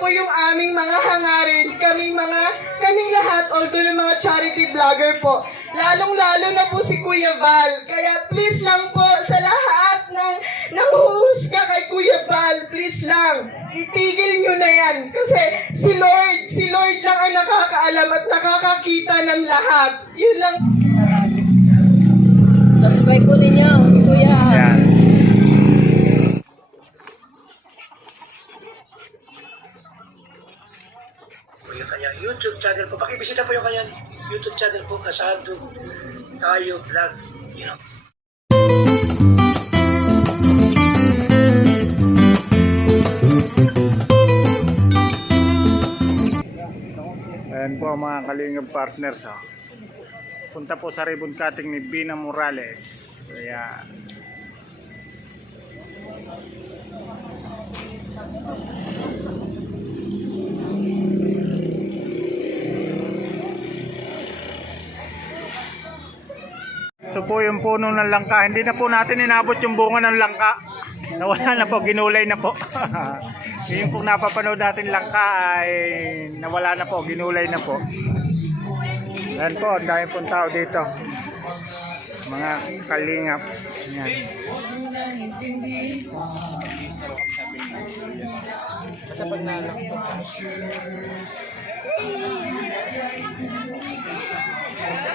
po yung aming mga hangarin, kaming lahat, although ng mga charity vlogger po. Lalong-lalo na po si Kuya Val. Kaya please lang po sa lahat ng huhusga kay Kuya Val, please lang, itigil nyo na yan. Kasi si Lord lang ang nakakaalam at nakakakita ng lahat. Yun lang. Subscribe po ninyo si Kuya. Yan. Yung kanyang YouTube channel po. Pakibisita po yung kanyang YouTube channel po, Kasado Tayo Vlog. Yan. Ayan po ang mga Kalingap partners. Oh. Punta po sa ribbon cutting ni Bina Morales. Ayan. Ito po yung puno ng langka. Hindi na po natin inabot yung bunga ng langka. Nawala na po, ginulay na po. Yung po napapanood natin langka ay nawala na po, ginulay na po. Yan po, ang dami pong tao dito. Mga kalingap. Yan. Ito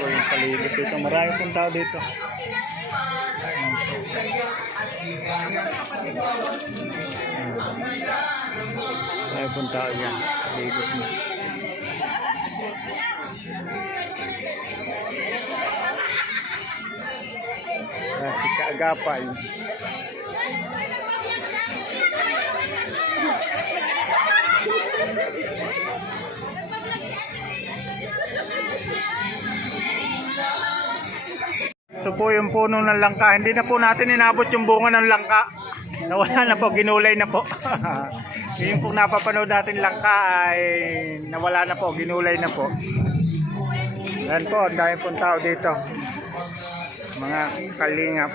yung palibot dito. Marami pong tao dito. Marami pong tao yan. Palibot mo. Si Kaagapay. Ito po yung puno ng langka. Hindi na po natin inabot yung bunga ng langka. Nawala na po, ginulay na po. Yung po napapanood natin langka ay nawala na po, ginulay na po. Yan po, ang dami pong tao dito. Mga kalingap.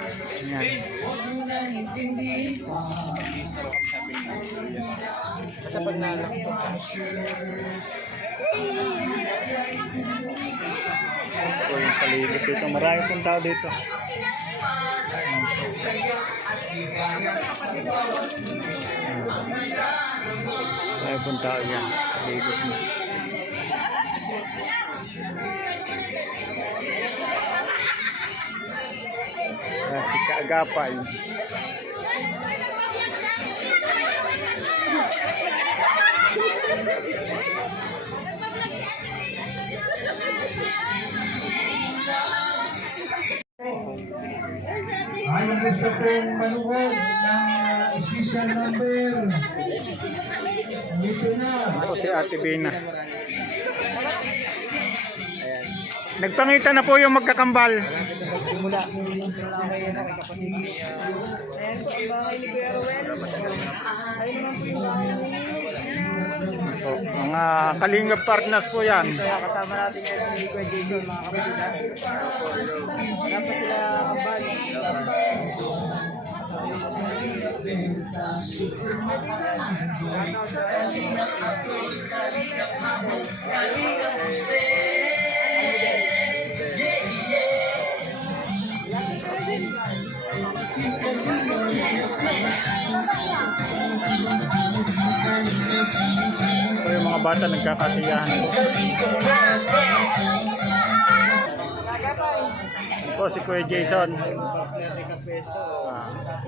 Yan. Ito yung palibot dito. Marami pong tao dito. Marami pong tao yan. Palibot mo. Si Kaagapay. Ay, yung gusto kong manuod ng special number. Dito na. Ito si Ate Bina. Nagpangita na po yung magkakambal. Oh, mga Kalingap partners po yan. Kasama natin ngayon si Kuya Jason, mga kapatid. Wala pa sila kambal. Ito yung mga bata nagkakasiyahan. Ito si Kuya Jason.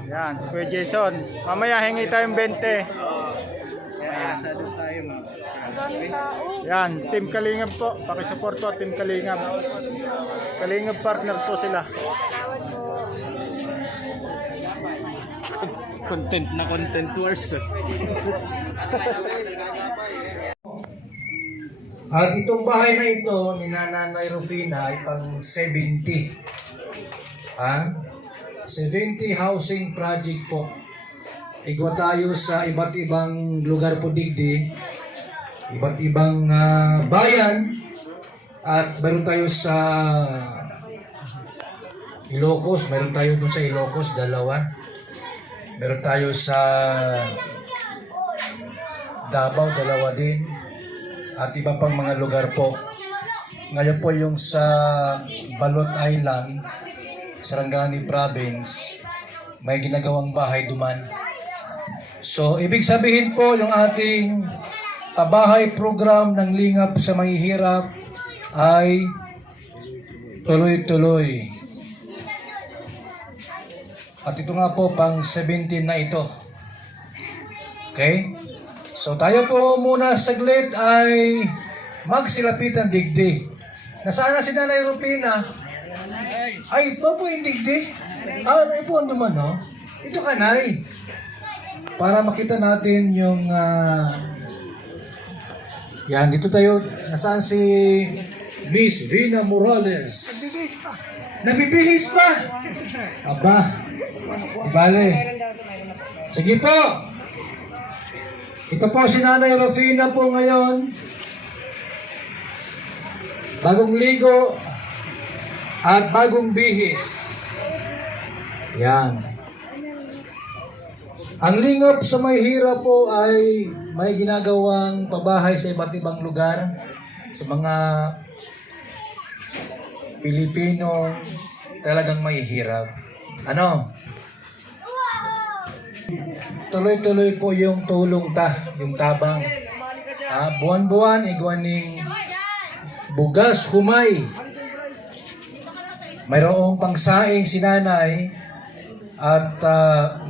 Yan, si Kuya Jason. Mamaya hingi tayong 20. Yan, Team Kalingap po. Pakisupport po, Team Kalingap. Kalingap partners po sila. Content na content wars. At itong bahay na ito ni Nanay Rufina ay pang 70. 70 housing project po. Igwa tayo sa iba't ibang lugar po digdi, iba't ibang bayan, at meron tayo sa Ilocos, meron tayo dun sa Ilocos, 2. Meron tayo sa Davao, dalawa din. At iba pang mga lugar po. Ngayon po yung sa Balot Island, Sarangani Province, may ginagawang bahay duman. So, ibig sabihin po yung ating pabahay program ng Lingap sa Mahihirap ay tuloy-tuloy. At ito nga po, pang 17 na ito. Okay? So, tayo po muna saglit ay magsilapitan digdi. Nasaan na si Nanay Rupina? Ay, ito po yung digdi. Ito po ang duman, no? Ito ka, Nay. Para makita natin yung... yan, dito tayo. Nasaan si Miss Vina Morales? Nabibihis pa! Aba, ibale. Sige po. Ito po si Nanay Rufina po ngayon. Bagong ligo at bagong bihis. Yan. Ang Lingap sa Mahihirap po ay may ginagawang pabahay sa iba't ibang lugar sa mga Pilipino talagang mahihirap. Ano? Tuloy-tuloy po yung tulong yung tabang. Buwan-buwan, igwaning bugas, humay. Mayroong pangsaing si Nanay at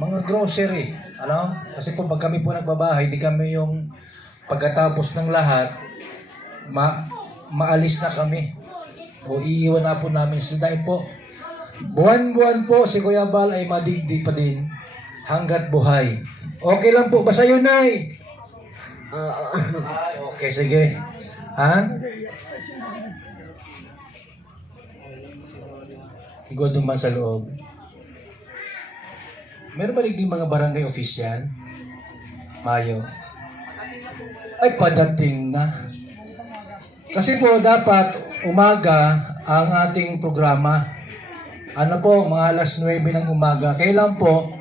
mga grocery. Ano? Kasi po pag kami po nagbabahay, di kami yung pagkatapos ng lahat, maalis na kami. O iiwan na po namin sila. Dahil po, buwan-buwan po si Kuya Bal ay madigdig pa din hanggat buhay. Okay lang po ba sa'yo, Nay? Ay, okay, sige. Ha? Ikaw duman sa loob. Meron ba digdig mga barangay official? Mayo. Ay, padating na. Kasi po, dapat umaga ang ating programa. Ano po, mga alas 9 ng umaga. Kailan po,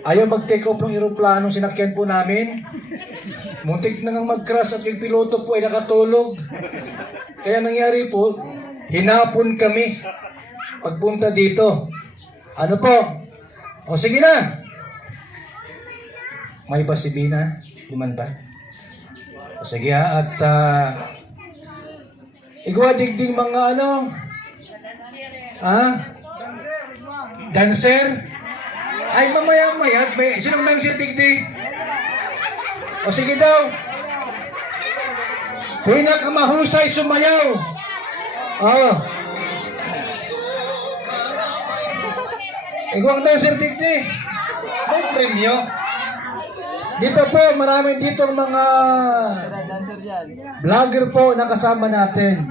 ayaw mag-take off ng aeroplano, sinakyan po namin. Muntik na nga mag-crash at yung piloto po ay nakatulog. Kaya nangyari po, hinapon kami pagpunta dito. Ano po? O sige na. May ba si Bina? Duman pa? O sige ha, at ikaw digding mga ano? Dancer? Ay, mamaya-maya. Sinong dancer digdi? O sige daw. Pinakamahusay sumayaw. Ikaw ang dancer digdi. May premyo. Dito po, marami ditong mga vlogger po na kasama natin.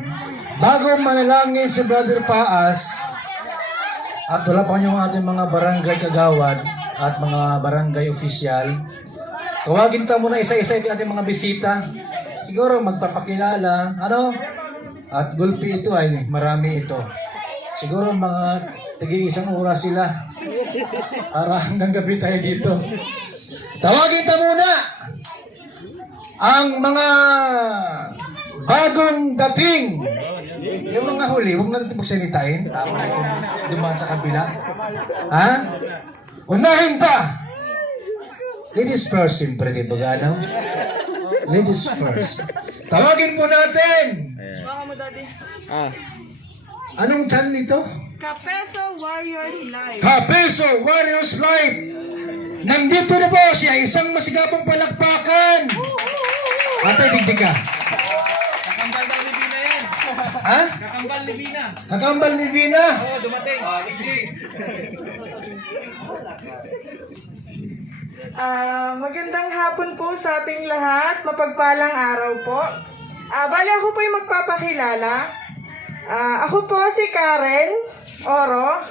Bago manalangin si Brother Paas, at wala pa yung ating mga barangay kagawad at mga barangay official, tawagin ta muna isa-isa ito ating mga bisita. Siguro magpapakilala, ano? At gulpi ito ay marami ito. Siguro mga tigi-isang oras sila para hanggang gabi tayo dito. Tawagin ta muna ang mga bagong dating. Yung mga huli, huwag natin pagsalitain. Tama na itong dumaan sa kabila. Ha? Unahin pa! Ladies first, siyempre, di ba ganaw? Ladies first. Tawagin po natin! Anong channel ito? Kapeso Warriors Live. Kapeso Warriors Live! Nandito na po siya, isang masigapong palakpakan! Ate, digdig ka. Kakambal daw ni Vina yan. Ha? Kakambal ni Vina. Kakambal ni Vina? Oo, dumating. Digdig. Magandang hapon po sa ating lahat. Mapagpalang araw po. Bali ako po yung magpapakilala. Ako po si Karen Oro.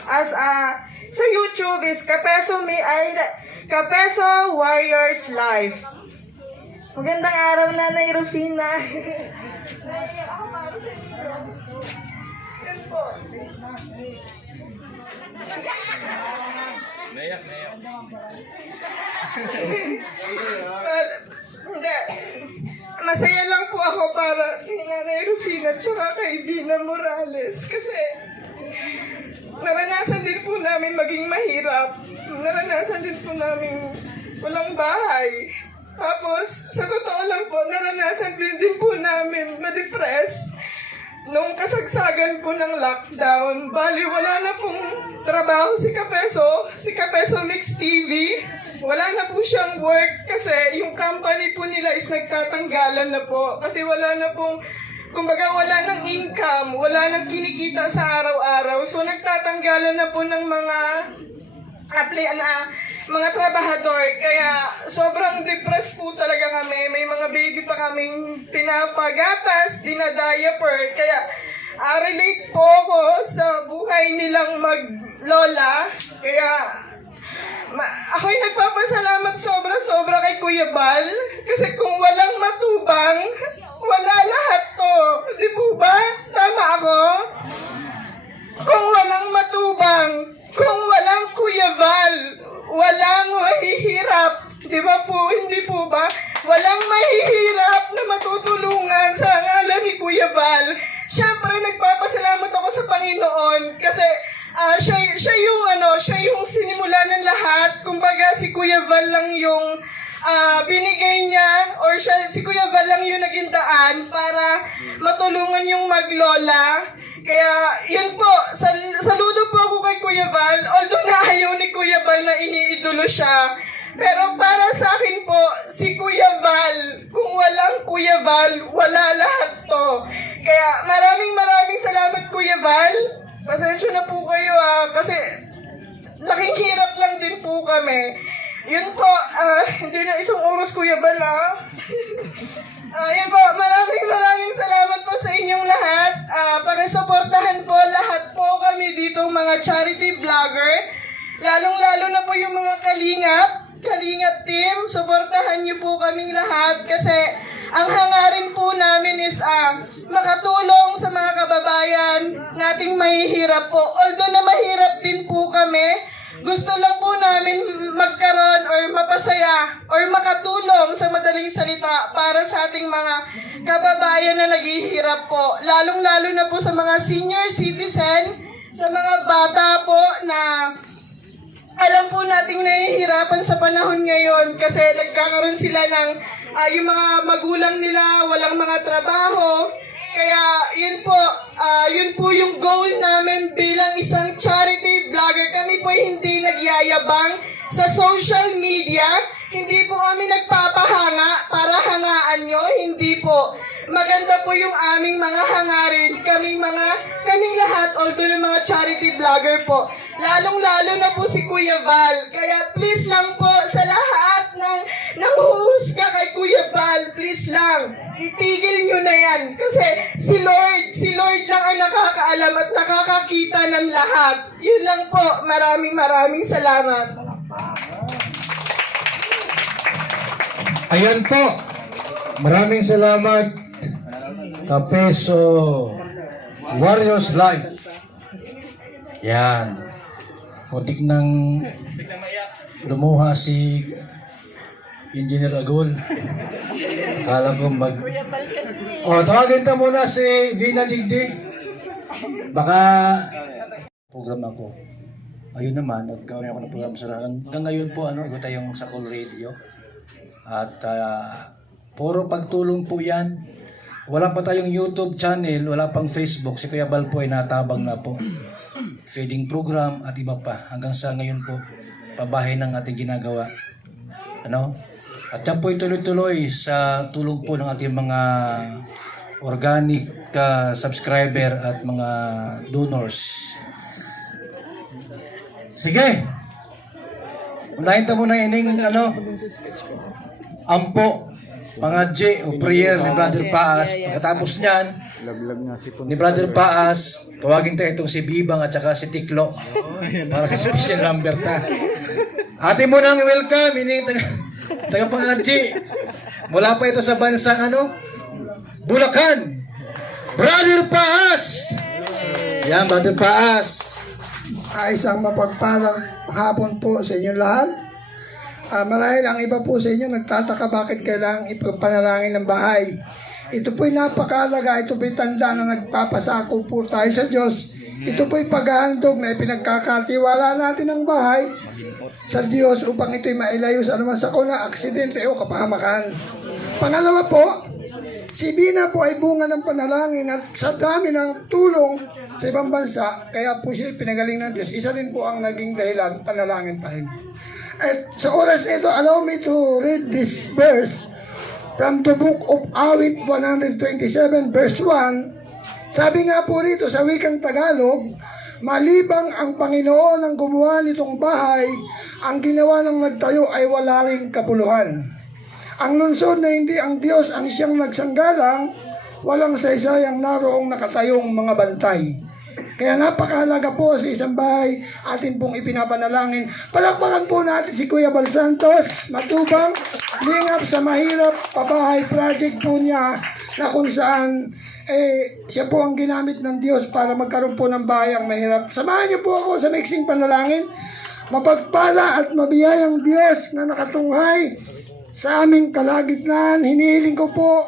Sa YouTube is Kapeso Warriors Live. Magandang araw, Nanay Rufina. Ako para sa inyo. Yan po. Hindi. Masaya lang po ako para kay Nanay Rufina tsaka kay Bina Morales. Kasi naranasan din po namin maging mahirap. Naranasan din po namin walang bahay. Tapos, sa totoo lang po, naranasan din po namin ma-depress nung kasagsagan po ng lockdown. Bali, wala na pong trabaho si Kapeso Mix TV. Wala na po siyang work kasi yung company po nila is nagtatanggalan na po. Kasi wala na pong, kumbaga wala ng income, wala nang kinikita sa araw-araw. So nagtatanggalan na po ng mga trabahador. Kaya sobrang depressed po talaga kami. May mga baby pa kaming pinapagatas, dinadiaper. Kaya relate po ako sa buhay nilang maglola. Kaya ako'y nagpapasalamat sobra-sobra kay Kuya Bal. Kasi kung walang matubang, wala lahat to. Di po ba? Tama ako? Kung walang matubang, kung walang Kuya Bal, walang mahihirap. Di ba po? Hindi po ba? Walang mahihirap na matutulungan sa ngalan ni Kuya Bal. Siyempre, nagpapasalamat ako sa Panginoon kasi siya yung sinimula ng lahat. Kumbaga, si Kuya Val lang yung binigay niya or si Kuya Val lang yung naging daan para matulungan yung maglola. Kaya, yun po, saludo po ako kay Kuya Val, although na ayaw ni Kuya Val na iniidolo siya. Pero para sa akin po, si Kuya Val, kung walang Kuya Val, wala lahat to. Kaya maraming salamat Kuya Val. Pasensya na po kayo kasi laking hirap lang din po kami. Yun po, hindi na isang oras Kuya Val yun po, maraming salamat po sa inyong lahat. Pakisuportahan po lahat po kami dito mga charity vlogger. Lalong-lalo na po yung mga Kalingap team, suportahan niyo po kaming lahat kasi ang hangarin po namin is makatulong sa mga kababayan nating mahihirap po. Although na mahirap din po kami, gusto lang po namin magkaroon or mapasaya or makatulong sa madaling salita para sa ating mga kababayan na naghihirap po. Lalong-lalo na po sa mga senior citizen, sa mga bata po na alam po nating nahihirapan sa panahon ngayon kasi nagkakaroon sila ng yung mga magulang nila walang mga trabaho. Kaya yun po yung goal namin bilang isang charity vlogger. Kami po hindi nagyayabang sa social media. Hindi po kami nagpapahanga para hangaan nyo. Hindi po. Maganda po yung aming mga hangarin. Kaming lahat, although yung mga charity vlogger po. Lalong-lalo na po si Kuya Val. Kaya please lang po sa lahat ng huhusga kay Kuya Val, please lang, itigil nyo na yan. Kasi si Lord lang ang nakakaalam at nakakakita ng lahat. Yun lang po. Maraming salamat. Ayan po. Maraming salamat. Kapeso Warriors Life. Yan. Muntik nang lumuha si Engineer Agol. Akala ko tawagin ta muna si Vina Digdi. Baka program ako. Ayun naman, nagkaroon ako ng program sa hanggang ngayon po, ito tayong sa Call Radio. At puro pagtulong po yan. Wala pa tayong YouTube channel, wala pang Facebook. Si Kuya Bal po ay natabang na po. Feeding program at iba pa. Hanggang sa ngayon po, pabahay ng ating ginagawa. At yan po tuloy-tuloy sa tulong po ng ating mga organic subscriber at mga donors. Sige. Unahin ta muna ining ampo, pangadje o prayer ni Brother Paas. Pagkatapos niyan, ni Brother Paas, tawagin tayo itong si Bibang at saka si Tiklo para sa special number ta. Ate mo nang welcome, ini taga pangadje. Mula pa ito sa bansang Bulacan. Brother Paas! Yan, Brother Paas. Isang mapagpalang hapon po sa inyong lahat. Marahil ang iba po sa inyo nagtataka bakit kailangang ipapanalangin ng bahay. Ito po'y napakahalaga, ito po'y tanda na nagpapasako po tayo sa Diyos. Ito po'y paghahandog na ipinagkakatiwala natin ang bahay sa Diyos upang ito'y mailayo sa anuman sakuna, aksidente o kapahamakan. Pangalawa po, si Bina po ay bunga ng panalangin at sa dami ng tulong sa ibang bansa, kaya po siya pinagaling ng Diyos. Isa din po ang naging dahilan, panalangin pa rin. At sa oras ito, allow me to read this verse from the book of Awit 127 verse 1. Sabi nga po rito sa wikang Tagalog, malibang ang Panginoon ang gumawa nitong bahay, ang ginawa ng nagtayo ay wala ring kapuluhan. Ang lungsod na hindi ang Diyos ang siyang nagsanggalang, walang saysayang naroong nakatayong mga bantay. Kaya napakahalaga po sa isang bahay, atin pong ipinapanalangin. Palakpakan po natin si Kuya Bal Santos, Matubang, lingap sa mahirap pabahay project po niya na kung saan siya po ang ginamit ng Diyos para magkaroon po ng bahay ang mahirap. Samahan niyo po ako sa mixing panalangin. Mapagpala at mabiyayang Diyos na nakatunghay sa aming kalagitnaan, hinihiling ko po,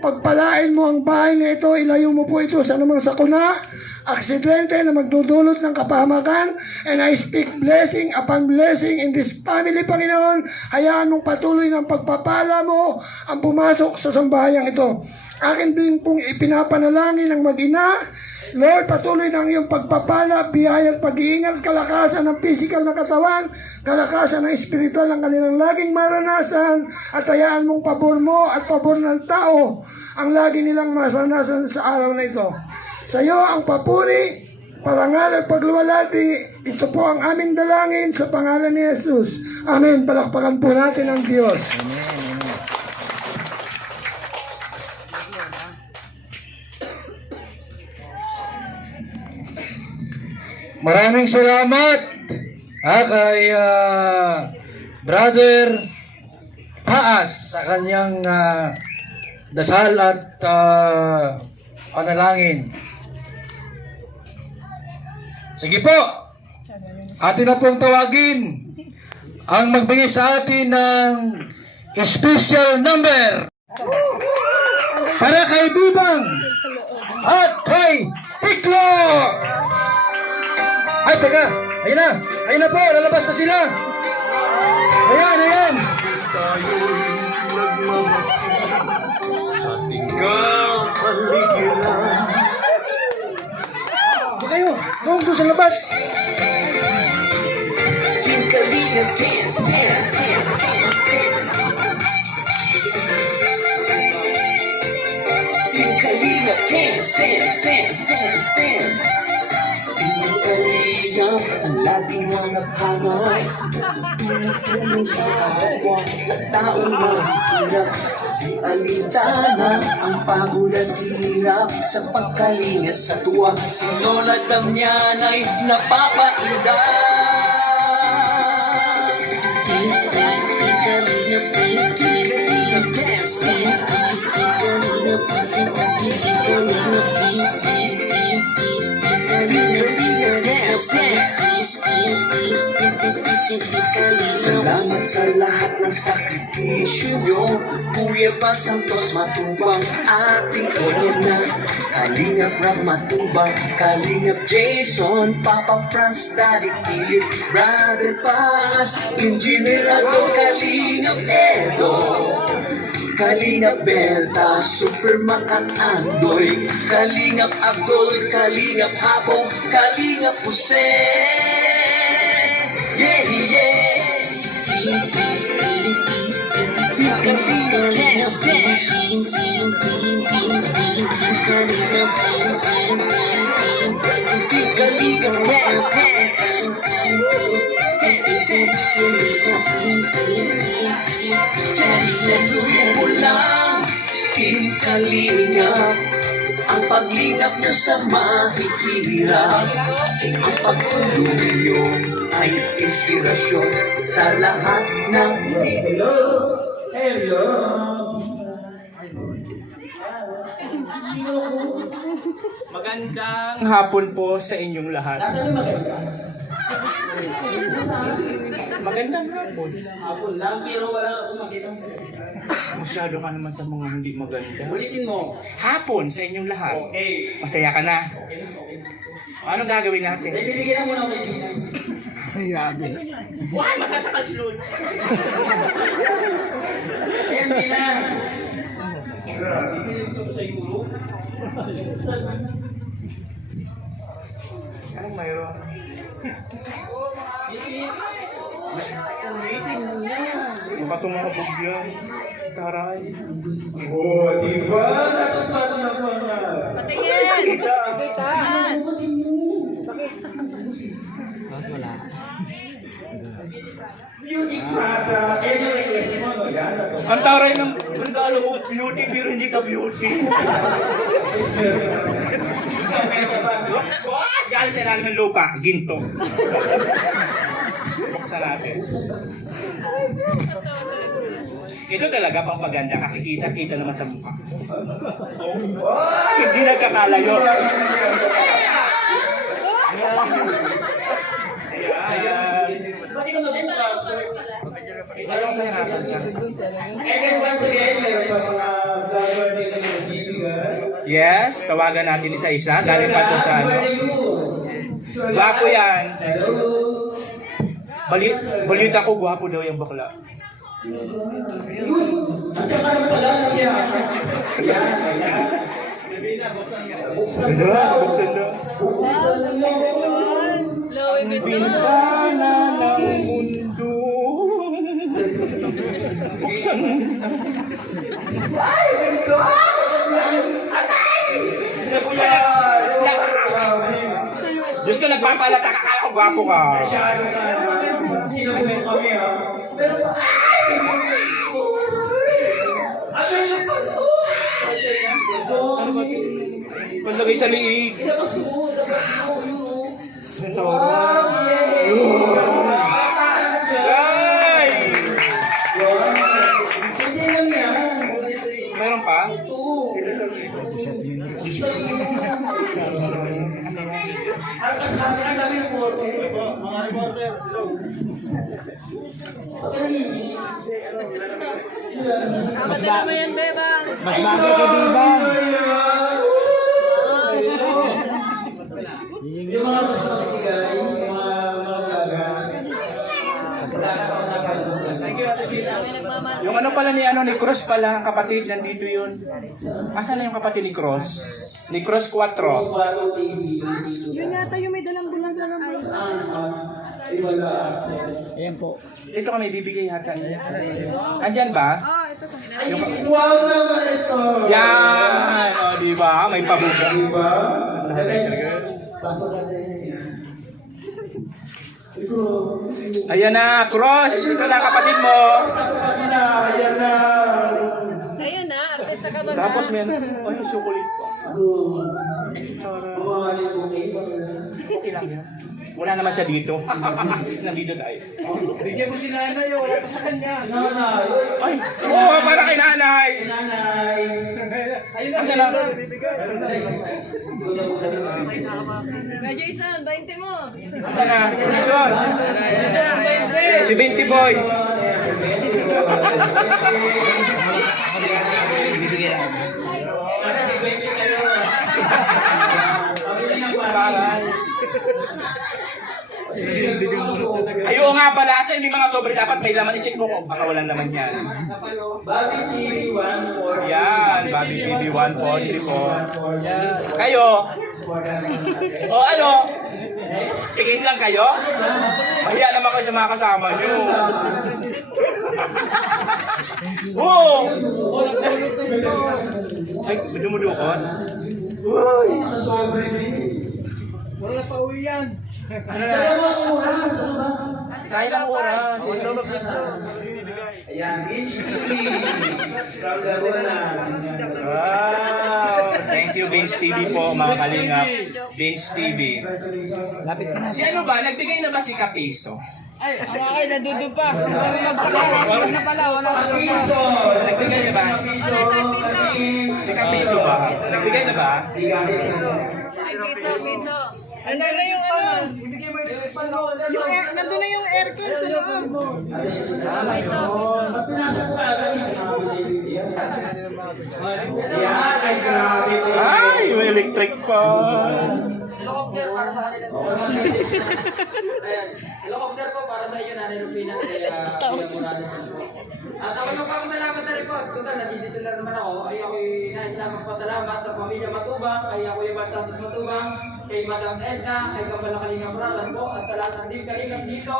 pagpalain mo ang bahay na ito, ilayo mo po ito sa anumang sakuna, aksidente na magdudulot ng kapahamakan, and I speak blessing upon blessing in this family, Panginoon. Hayaan mong patuloy ng pagpapala mo ang pumasok sa sambayang ito. Akin din pong ipinapanalangin ng mag-ina, Lord, patuloy ng iyong pagpapala, biyaya at pag-iingat, kalakasan ng physical na katawan, kalakasan ng espiritual ang kanilang laging maranasan, at hayaan mong pabor mo at pabor ng tao ang lagi nilang maranasan sa araw na ito. Sa iyo ang papuri, parangal at pagluwalhati. Ito po ang aming dalangin sa pangalan ni Jesus. Amen. Palakpakan po natin ang Diyos. Maraming salamat kay Brother Paas sa kanyang dasal at panalangin. Sige po, atin na pong tawagin ang magbigay sa atin ng special number para kay Bibang at kay Tiklo. Ay, teka, ayun na po, lalabas na sila. Ayan. Tayo'y nagmamasid sa ating kapaligiran. Hindi kayo, doon sa labas. Team Kalinga, dance, dance, dance, dance, dance. Team Kalinga, dance, dance, dance, dance, dance. Team Kalinga, ang laging mga panay, tumutulong sa kapwa at taong mahirap. Alintana ang pagod at hirap sa pagkalinga sa tuwa. Sinolad ang niyan ay napapainda. Salamat sa lahat ng sakripisyo nyo, Kuya Bal Santos Matubang, Ate Elena, Kalingap Rap Matubang, Kalingap Jason, Papa Franz, Daddy Philip, Brother Paz, Engineer Adol, Kalingap Edo, Kalingap Belta, Superman at Andoy, Kalingap Abdol, Kalingap Habong, Kalingap Jose. Yeah, yeah. Kalinga, dance, dance. Kalinga, dance, dance. Dance, mo lang, Team Kalinga. Ang paglingap nyo sa mahihirap, ang pagtulong nyo ay inspirasyon sa lahat ng Magandang hapon po sa inyong lahat. Magandang hapon. Hapon lang, pero wala akong makita. Masyado ka naman sa mga hindi maganda. Ulitin mo. Hapon sa inyong lahat. Okay. Masaya ka na. Anong gagawin natin? May bibigyan mo ng kaibigan. Ay, yabi. Why? Masasakal si Lord. Ayan, Pina. Sa Euro. Anong mayroon? Ulitin mo na. Baka tumabog yan. Taray. Oh, diba? Natupad na mga. Patingin! Saan? Beauty product. Ayan yung request mo, no? Yan. Ang taray ng regalo mo, beauty, pero hindi ka beauty. Boss! Galing sa ilalim ng lupa, ginto. Buksan natin. Ito talaga pang paganda kasi kita-kita naman sa mukha. Hindi nagkakalayo. Ayan. Pati ka magbukas. Ayaw ko hirapan siya. And then once again, meron pa mga vlogger dito ng kaibigan. Yes, tawagan natin isa-isa. Galing pa ito sa ano. Gwapo yan. Hello. Balita ko, gwapo daw yung bakla. Nandiyan ka lang pala. Yan. Buksan Wala, buksan na. Buksan mo. Bintana ng mundo. Buksan mo. Ay, ganito! Diyos ko, nagpapalata ka kaya ko gwapo ka. Masyado ka naman. Hinamay kami, ha? Pero, ay! Ano yung Palagay sa liig. Ilabas mo, Ay! Hindi lang yan. Meron pa? Ang kasama na namin yung porte. Mga reporter, hello. Mas mo yan, Beba. Mas bagay ka, Biba. Yung mga gusto magbigay, yung mga vlogger. Yung ano pala ni Cross pala, kapatid, nandito yun. Asan na yung kapatid ni Cross? Ni Cross 4. Yun yata yung may dalang bulang-dalang bulang. Ayan po. Ito kami bibigay yata. Andyan ba? Wow naman ito! Yan! O, di ba? May pabuga. Diba? Talaga. Pasok natin yan. Ayan na, Cross! Ito na kapatid mo. Ayan na! Sa'yo na, artista ka ba na? Tapos meron. Ay, chocolate pa. Mamahalin ko kayo. Okay lang yan. Wala naman siya dito. Nandito tayo. Bigyan mo si nanay, wala pa sa kanya. Nanay! Ay! Oo, para kay nanay! Nanay! Ayun na siya lang. Ka Jason, 20 mo. Asa na? Jason! Si 20 boy! Ay, oo nga pala, sa yung mga sobre dapat may laman. I-check mo kung baka walang laman yan. Bobby TV 140. Yan, Bobby TV 140 po. Kayo? O ano? Tingin lang kayo? Mahiya naman kayo sa mga kasama nyo. Oo! Ay, dumudukot? Uy! Wala pa uwi yan. Ano na? Kaya lang oras. Ayan, Vince TV. From Laguna. Wow! Thank you, Vince TV po, mga kalingap. Vince TV. Si ano ba? Nagbigay na ba si Kapiso? Ay, nandun pa. Wala na pala, wala na. Piso. Nagbigay na ba? Si Kapiso ba? Nagbigay na ba? Ay, piso. Ano na yung ano? Nandun na yung aircon sa loob. Ay, may electric pa. Helicopter po para sa iyo, Nanay Rufina. At ako nagpapasalamat na rin po. Total, nandito na naman ako. Ay ako'y nais na magpasalamat sa pamilya Matubang, kay Kuya Bal Santos Matubang, kay Madam Edna, kay Kapala Kalingap Ralan po, at sa lahat ng din kalingap dito.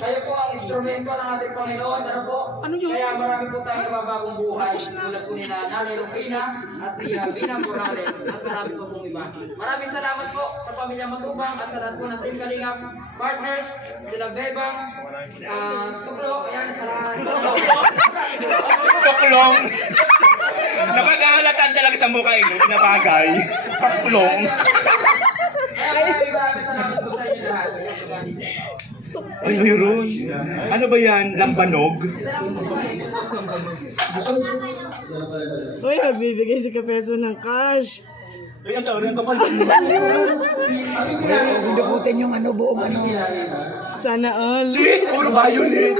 Kayo po ang instrumento ng ating Panginoon. Ano po? Kaya marami po tayong nababagong buhay. Tulad po ni Nanay Rufina at ni Bina Morales at marami po pong iba. Maraming salamat po sa pamilya Matubang at sa lahat po ng Team Kalingap partners, sila Bebang, Tuklo, ayan, sa lahat. Tuklong. Napag-ahalatan talaga sa mukha eh, na bagay. Tuklong. Kaya maraming salamat po sa inyo lahat. Ay, mayroon. Ano ba yan? Lambanog? Uy, magbibigay si Kapeso ng cash. Ay, ang tawag ng kapal. Dukutin yung ano, buong ano. Sana all. Shit! Puro violet.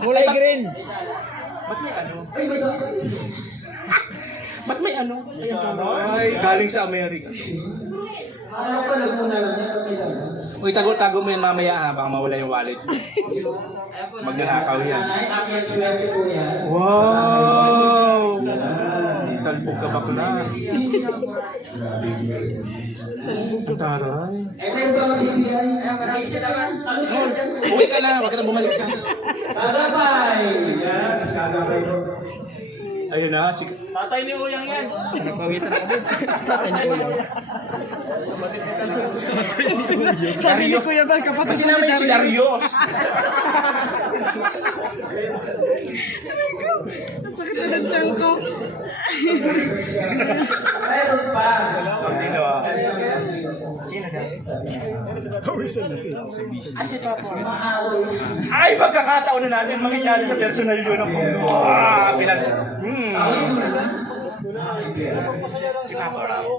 Kulay green. Ba't may ano? Ba't may ano? Ay, galing sa Amerika. Uy, tago-tago mo yan mamaya ha, baka mawala yung wallet. Magnanakaw yan. Wow! Talbog ka ba ko na? Ang taray. Uwi ka na, huwag ka na bumalik ka. Ayun na, si... Tatay ni Uyang yan. Sabi ni Kuya Bal, kapatid Kasi namin si Darius. Ang sakit na ng tiyan ko. Sino? Sino ka? Ay, pagkakataon na natin makinyari sa personal yun ng puno. Pinag... Si Papa Rao.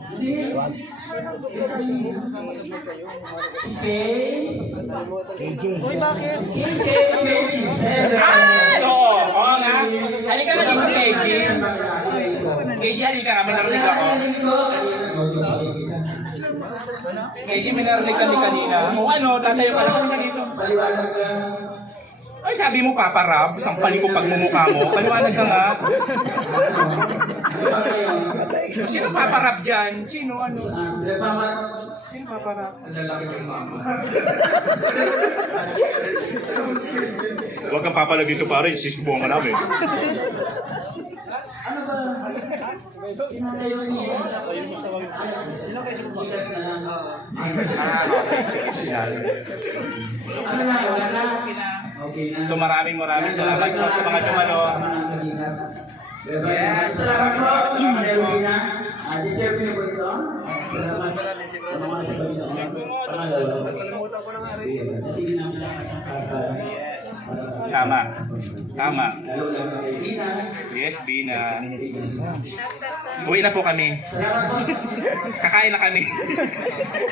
Ay, oo nga. Halika ka dito, KG. KG, halika ka. May narinig ako. KG, may narinig kami kanina. O ano, tatayo ka lang kami dito. Ay, sabi mo, Papa Rab, sampali ko pagmumukha mo. Paliwanag ka nga. Sino Papa Rab dyan? Sino ano? Sino Papa Rab? Huwag kang papalag dito pare, sisibungan ka namin. Ito maraming salamat po sa mga dumalo. Yes, salamat po. Deserve niyo po ito. Salamat po. Tama. Yes, Bina. Uwi na po kami. Kakain na kami.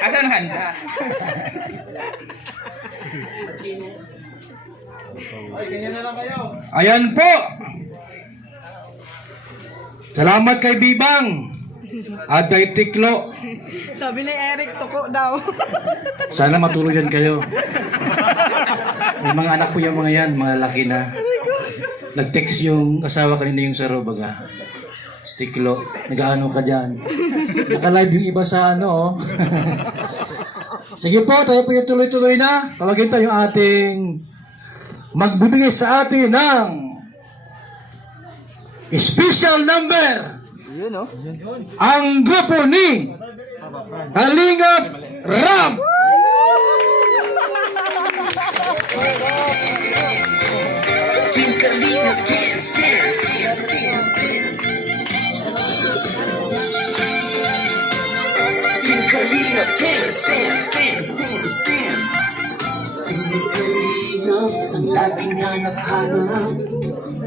Asan ang handa? Ayan po. Salamat kay Bibang at kay Tiklo. Sabi ni Eric, tuko daw. Sana matuluyan kayo. May mga anak po yung mga yan, mga laki na. Nag-text yung asawa kanina yung saro baga. Tiklo, nag-ano ka dyan. Naka-live yung iba sa ano. Oh. Sige po, tayo po yung tuloy-tuloy na. Tawagin tayo yung ating magbibigay sa atin ng special number. Ang grupo ni Kalingap Ram. Team Kalingap dance, dance, dance, dance, dance. Team Kalingap dance, dance, dance, dance, dance. Team Kalingap ang laging hanap-hanap.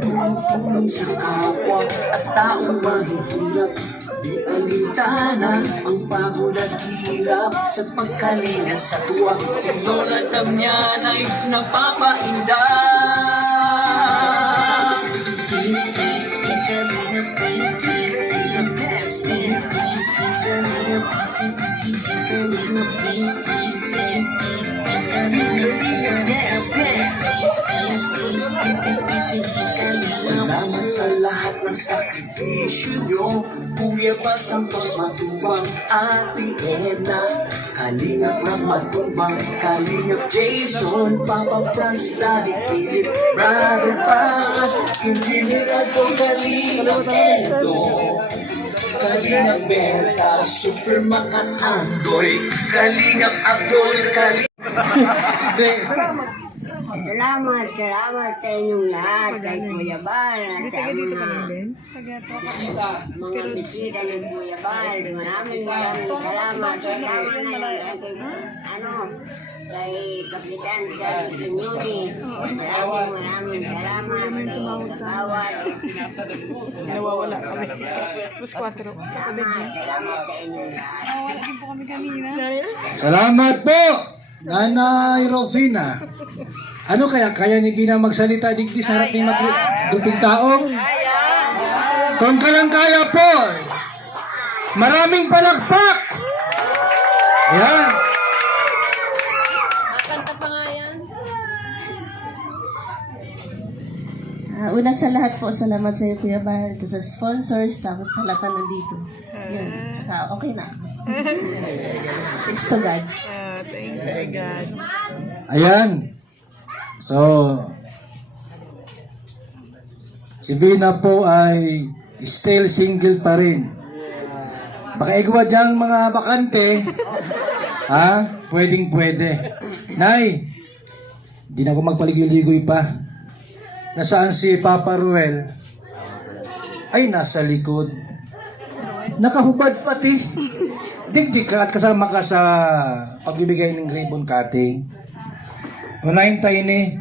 tumutulong sa kapwa at taong mahihirap. Di alintana ang pagod at hirap sa pagkalinga sa tuwa. Si Lola Damian ay napapainda. Salamat sa lahat ng sakripisyo nyo, Kuya Bal Santos Matubang, Ate Edna, Kalingap Rob Matubang, Kalingap Jason, Papa Franz, Daddy Philip, Brother Franz, Kindinig ako Kalingap Edo, Kalingap Berta, Super Makat Andoy, Kalingap Abdol, Salamat sa inyong lahat kay Kuya Bal at sa mga bisita ng Kuya Bal. Maraming salamat. Salamat na lang kay Kapitan Charlie Quiñones. Maraming salamat kay Kakawat. Nawawala kami. Salamat sa inyong lahat. Salamat po, Nanay Rofina. Ano kaya ni Bina magsalita digdi sa harap ng magduping tao? Kung kayang-kaya po, maraming palakpak! Yan. Una sa lahat po, salamat sa iyo, Kuya Bal, sa sponsors, tapos sa lahat na nandito. Yun, tsaka okay na ako. Thanks to God. Thank you, God. Ayan. So, si Bina po ay still single pa rin. Baka igwa dyan mga bakante. Ha? Pwede. Nay, di na ako magpaligoy-ligoy pa. Nasaan si Papa Ruel? Ay, nasa likod. Nakahubad pati. Digdig ka at kasama ka sa pagbibigay ng ribbon cutting. Unahin tayo ni.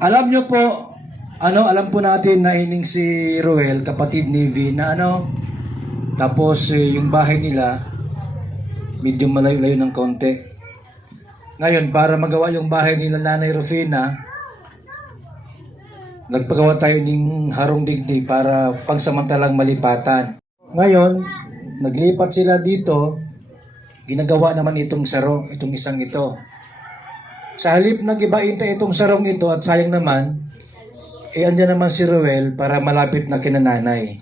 Alam nyo po, alam po natin na ining si Ruel, kapatid ni V, na tapos yung bahay nila, medyo malayo-layo ng konti. Ngayon, para magawa yung bahay nila Nanay Rufina, nagpagawa tayo ng harong digdig para pagsamantalang malipatan. Ngayon, naglipat sila dito, ginagawa naman itong isang ito. Sa halip na gibain tayo itong sarong ito at sayang naman, andyan naman si Ruel para malapit na kinananay.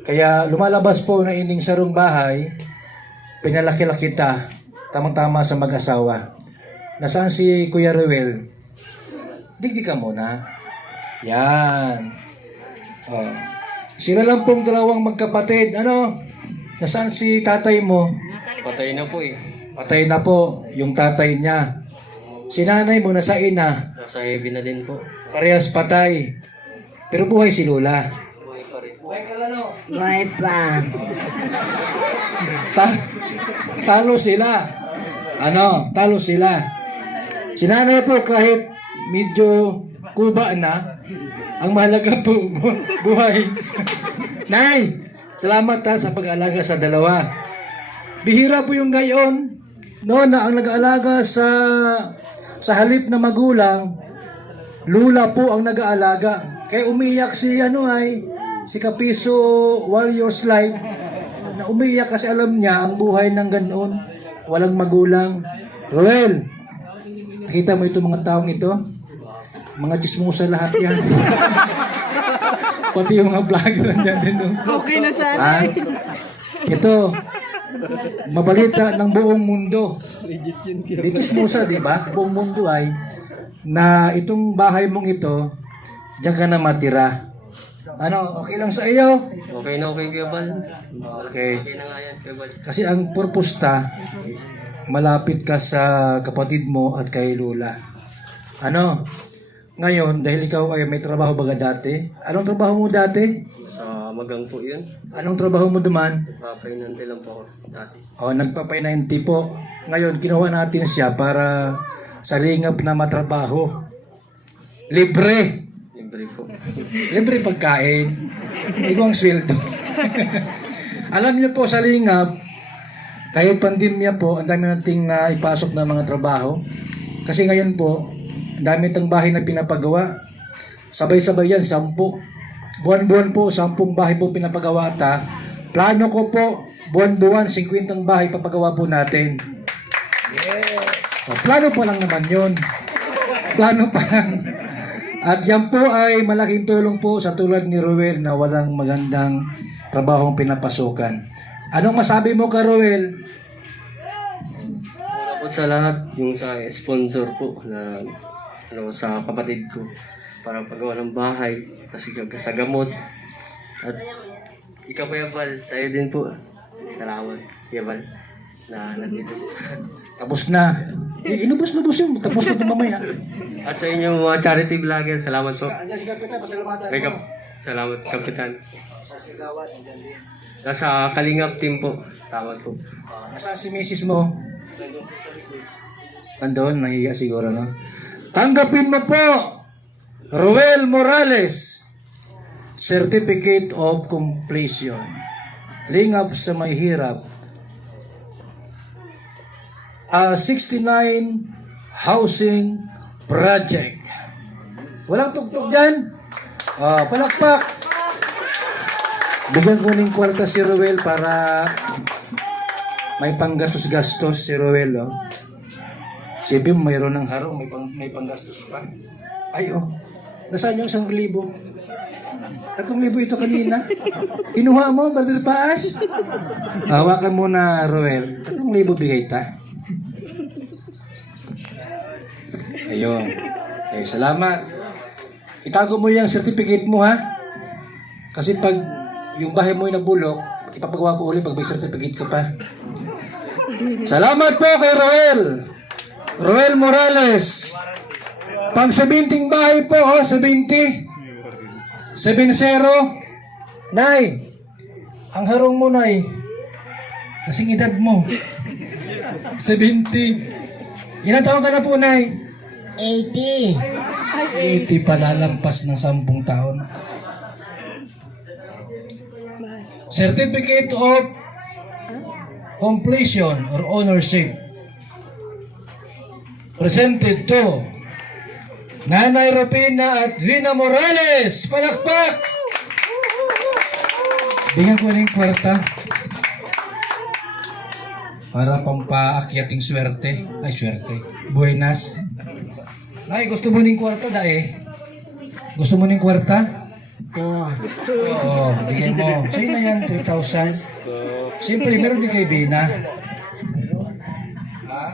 Kaya lumalabas po na ining sarong bahay, pinalaki-laki kita, tamang-tama sa mag-asawa. Nasaan si Kuya Ruel? Digdi ka muna. Yan. Oh. Sila lang pong dalawang magkapatid. Nasaan si tatay mo? Patay na po eh. Patay na po yung tatay niya. Si nanay mo nasa ina. Nasa heavy na din po. Parehas patay. Pero buhay si Lola. Buhay pa rin. Buhay ka lang, no? Buhay pa. Talo sila. Talo sila. Si nanay po kahit medyo kuba na, ang mahalaga po buhay. Nay, salamat sa pag-aalaga sa dalawa. Bihira po yung gayon, na ang nag-aalaga sa halip na magulang, lula po ang nag-aalaga. Kaya umiyak si Kapiso Warriors Life, na umiyak kasi alam niya ang buhay ng ganoon, walang magulang. Ruel, nakita mo itong mga taong ito? Mga chismosa lahat yan. Pati yung mga vlogger nandiyan din. Okay na sana. Ito, mabalita ng buong mundo. Di chismosa, di ba? Buong mundo ay na itong bahay mong ito, diyan ka na matira. Okay lang sa iyo? Okay na okay, Kuya Bal. Okay. Okay na nga yan, Kuya Bal. Kasi ang purpose malapit ka sa kapatid mo at kay Lola. Ngayon, dahil ikaw ay may trabaho baga dati, anong trabaho mo dati? Sa magang po yun. Anong trabaho mo duman? Papainante lang po ako dati. Nagpapainanti po. Ngayon, kinuha natin siya para sa lingap na matrabaho. Libre. Libre po. Libre pagkain. Ikaw ang sweldo. Alam niyo po sa Lingap, kahit pandemya po, ang dami nating ipasok na mga trabaho. Kasi ngayon po, ang dami itong bahay na pinapagawa. Sabay-sabay yan, 10. Buwan-buwan po, 10 bahay po pinapagawa ata. Plano ko po, buwan-buwan, 50 bahay papagawa po natin. Plano pa lang naman yun. Plano pa lang. At yan po ay malaking tulong po sa tulad ni Roel na walang magandang trabahong pinapasukan. Anong masabi mo ka, Roel? Una po sa lahat, yung sa sponsor po na sa kapatid ko para pagawa ng bahay kasi sa gamot. At ikaw po, Yabal, tayo din po. Salamat, Yabal, na nandito. Tapos na. Inubos-lubos yun. Tapos na ito mamaya. At sa inyong mga charity vlogger, salamat po. Salamat, Kapitan. Sa Kalingap team po. Tama po. Nasaan si misis mo? Andun, nahiya siguro, no? Tanggapin mo po, Roel Morales, Certificate of Completion. Lingap sa may hirap. 69 housing project. Walang tugtog dyan? Palakpak. Bigyan ko ng kwarta si Roel para may panggastos-gastos si Roel. Oh. Siyempre, mayroon ng harong, may panggastos pa. Ay, oh. Nasaan yung 1,000? 3,000 ito kanina. Kinuha mo, Brother Paas? Hawakan mo na, Roel. 3,000 bigay ta. Ayun. Okay, salamat. Itago mo yung certificate mo, ha? Kasi pag yung bahay mo yung nabulok, ipapagawa ko ulit pag may certificate ka pa. Salamat po kay Roel. Roel Morales. Pang 70 bahay po, 70. 70. Nay, ang harong mo, Nay. Kasing edad mo. 70. Ilan taon ka na po, Nay? 80. 80 palalampas ng 10 taon. Certificate of Completion or Ownership presented to Nanay Rupina at Vina Morales. Palakpak! Bigyan ko ng kwarta para pampaakyating swerte. Ay, swerte. Buenas. Ay, gusto mo ng kwarta, dae? Gusto mo ng kwarta? Gusto. Oo, bigyan mo. Sa'yo na yan, 3,000. Siyempre, meron din kay Bina. Ha?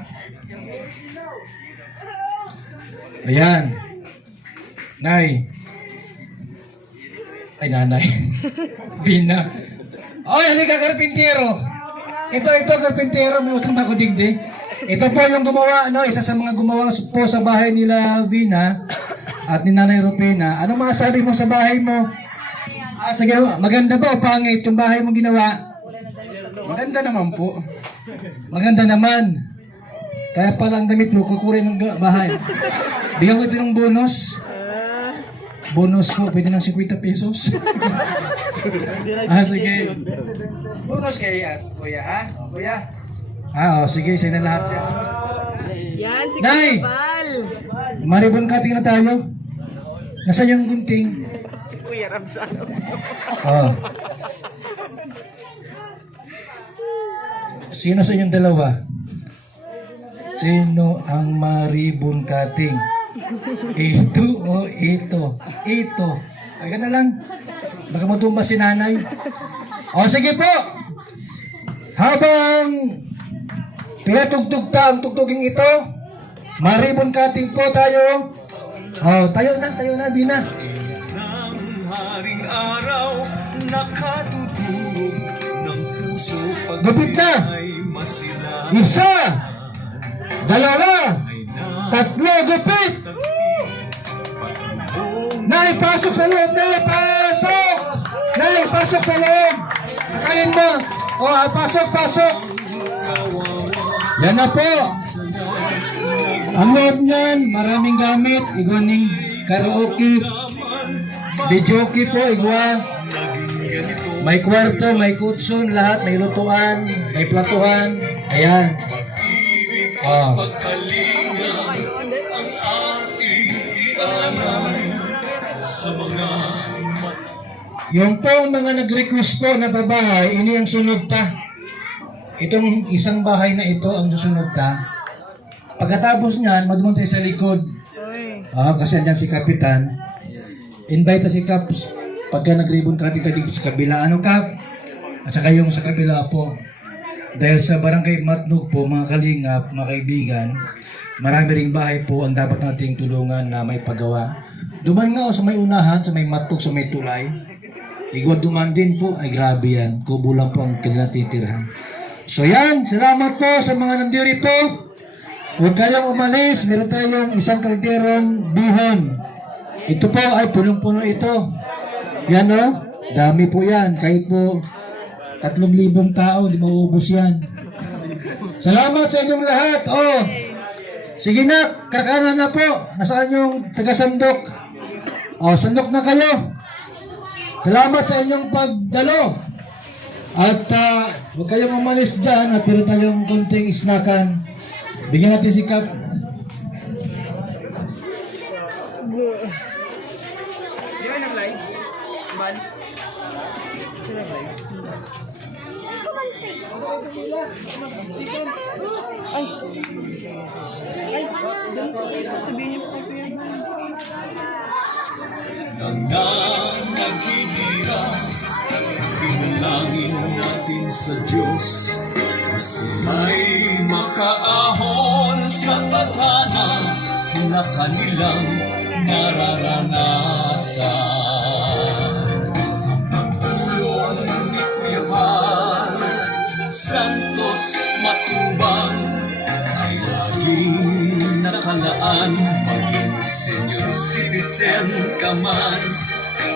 Ayan. Nay. Ay, nanay. Bina. Oy, halika, karpintero. Ito, karpintero. May utang ba ako digdi? Ito po yung gumawa, no? Isa sa mga gumawa po sa bahay nila, Vina, at ni Nanay Rupina. Ano masasabi mo sa bahay mo? Sige, maganda ba o pangit yung bahay mo ginawa? Maganda naman po. Maganda naman. Kaya pala ang damit mo, kukurin ng bahay. Bigyan ko ito ng bonus. Bonus po, pwede ng 50 pesos. Sige. Bonus kay kuya, ha? O, kuya? Sige, sa'yo na lahat yan. Yan, si Nay! Kapal. Maribon cutting na tayo. Nasaan yung gunting? Kuya Ramsano. Sino sa inyong dalawa? Sino ang maribon cutting? Ito o ito? Ito. Ay, na lang. Baka matumba si nanay. Sige po. Habang pinatugtog ang tugtuging ito, maribon cutting po tayo. Tayo na, Bina. Haring araw, nakatutulog ng puso Gupit na! masilang 1, 2, 3, gupit! Nay, pasok sa loob! Nay, pasok! Nay, pasok sa loob! Nakain mo! Pasok! Yan na po! Ang loob niyan, maraming gamit, iguaning karaoke. Bijoki po, igwa. May kwarto, may kutsun, lahat, may lutuan, may platuhan. Ayan. Oh. Yung pong mga nag-request po na babahay, ini ang sunod ta. Itong isang bahay na ito ang susunod ta. Pagkatapos niyan, magdumon tayo sa likod. Kasi andyan si Kapitan. Invite si Kaps. Pagka nag-ribbon ka dito sa kabila. Ano Kap? At saka yung sa kabila po. Dahil sa barangay Matnog po, mga kalingap, mga kaibigan, marami ring bahay po ang dapat nating tulungan na may paggawa. Duman nga sa may unahan, sa may Matnog, sa may tulay. Igwa duman din po, ay grabe yan. Kubo lang po ang kanilang titirhan. So yan, salamat po sa mga nandirito. Huwag kayong umalis, meron tayong isang kalderong bihon. Ito po ay punong-puno ito. Yan o, dami po yan. Kahit po 3,000 tao, di mauubos yan. Salamat sa inyong lahat. Oh, sige na, kakanan na po. Nasaan yung taga-sandok? Oh, sandok na kayo. Salamat sa inyong pagdalo. At huwag kayong umalis dyan at meron tayong konting snackan. Bigyan natin si Kap. Di ba nag-live? Ban? Ay! Ay! Sabihin niyo po ito yan. Pinalangin natin sa Diyos na sila'y makaahon sa tadhana na kanilang nararanasan. Ang tulong ni Kuya Val Santos Matubang ay laging nakalaan, maging senior citizen ka man.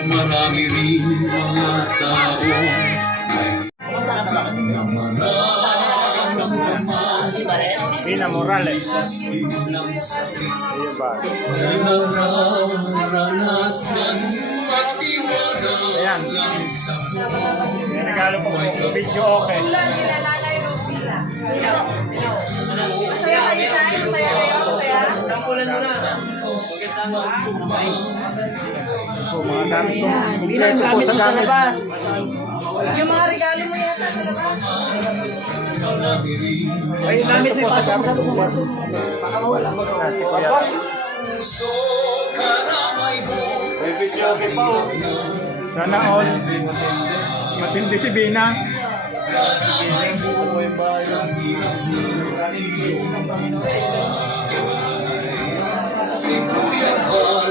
Marami rin mga tao Pina Morales. ng sakit nararanasan at tiwala lang sa May regalo po. Video okay. Po, mga dami po. Kompleto po sa gamit. Yung mga regalo mo yata sa labas. Ay, gamit mo pa sa gamit. Baka mawala mo. Si Kuya. May video okay po. Sana all. Matindi si Bina. si Kuya Val